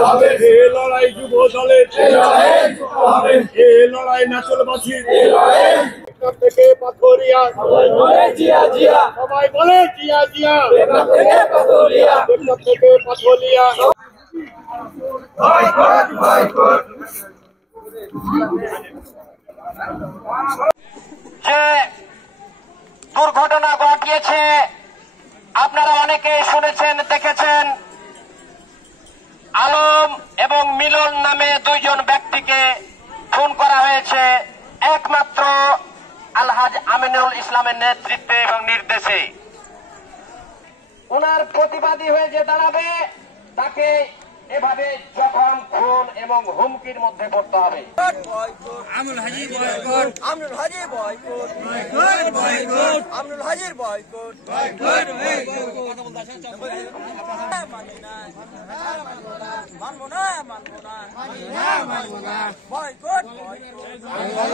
এ লড়াই যুব দলের, এ লড়াই নাচলবাসীর থেকে পাথরিয়া, সবাই বলে জিয়া জিয়া থেকে পাথরিয়া। যে দুর্ঘটনা ঘটিয়েছে আপনারা অনেকে শুনেছেন, দেখেছেন। আলম এবং মিলন নামে দুইজন ব্যক্তিকে খুন করা হয়েছে একমাত্র আলহাজ আমিনুল ইসলামের নেতৃত্বে এবং নির্দেশে। ওনার প্রতিবাদী হয়ে যে দাঁড়াবে তাকে এভাবে জখম, খুন এবং হুমকির মধ্যে পড়তে হবে। আমিনুল হাজির বয়কট, আমিনুল হাজির বয়কট, বয়কট বয়কট, আমিনুল হাজির বয়কট, বয়কট বয়কট। মানবো না, মানবো না, মানবো না, বয়কট বয়কট।